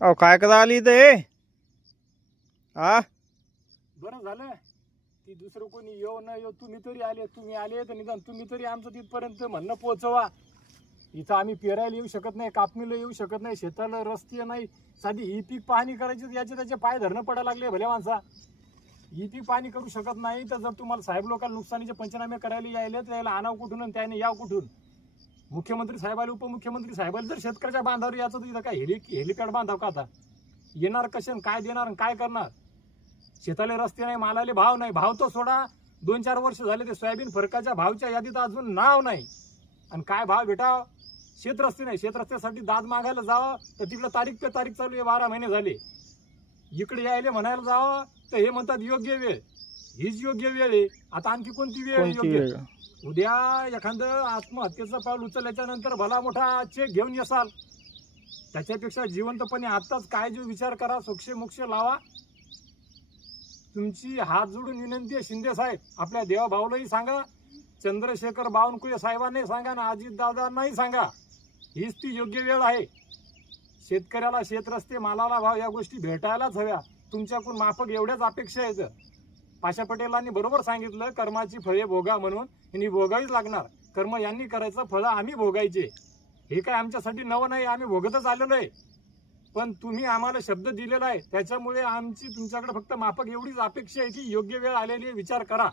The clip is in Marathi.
अहो काय कदा आली इथे हा? बरं झालं की दुसरं कोणी येऊ न येऊ, तुम्ही तरी आले. तुम्ही आले तर निदान तुम्ही तरी आमचं तिथपर्यंत म्हणणं पोहोचवा. इथं आम्ही पेरायला येऊ शकत नाही, कापणीला येऊ शकत नाही, शेताला रस्ते नाही. साधी ही पीक पाहणी करायची याचे त्याचे पाय धरणं पडायला लागले भल्या माणसा. ही पीक पाहणी करू शकत नाही तर जर तुम्हाला साहेब लोकांना नुकसानीचे पंचनामे करायला यायले तर यायला आणाव कुठून आणि त्याने याव कुठून? मुख्यमंत्री साहेबाला उपमुख्यमंत्री साहेबाला जर शेतकऱ्याच्या बांधावर याचं तर इथं काय हेलिपॅड बांधाव का? आता येणार कशाने, काय देणार आणि काय करणार? शेताले रस्ते नाही, मालाले भाव नाही. भाव तो सोडा, 2-4 वर्ष झाले ते सोयाबीन फरकाच्या भावच्या यादीत अजून नाव नाही. आणि काय भाव भेटाव? शेत रस्ते नाही. शेत रस्त्यासाठी दाद मागायला जावं तर तिकडे तारीख पे तारीख चालू आहे, 12 महिने झाले. इकडे यायले म्हणायला जावं तर हे म्हणतात योग्य वेळ. हीच योग्य वेळ आहे. आता आणखी कोणती वेळ योग्य? उद्या एखादं आत्महत्येचं पाऊल उचलल्याच्या नंतर भला मोठा चेक घेऊन येसाल. त्याच्यापेक्षा जिवंतपणे आताच काय जो विचार करा, सोक्ष मोक्ष लावा. तुमची हात जोडून विनंती आहे शिंदे साहेब, आपल्या देवाभाऊलाही सांगा, चंद्रशेखर बावनकुळे साहेबांनाही सांगा ना, अजितदादांनाही सांगा, हीच ती योग्य वेळ आहे. शेतकऱ्याला शेत रस्ते, मालाला भाव या गोष्टी भेटायलाच हव्या. तुमच्याकडून माफक एवढ्याच अपेक्षा आहेत. पाशा पटेलांनी बरोबर सांगितलं, कर्माची फळे भोगा म्हणून. यांनी भोगावीच लागणार. कर्म यांनी करायचं, फळं आम्ही भोगायचे. हे काय आमच्यासाठी नवं नाही, आम्ही भोगतच आलेलो आहे. पण तुम्ही आम्हाला शब्द दिलेला आहे, त्याच्यामुळे आमची तुमच्याकडे फक्त माफक एवढीच अपेक्षा आहे की योग्य वेळ आलेली विचार करा.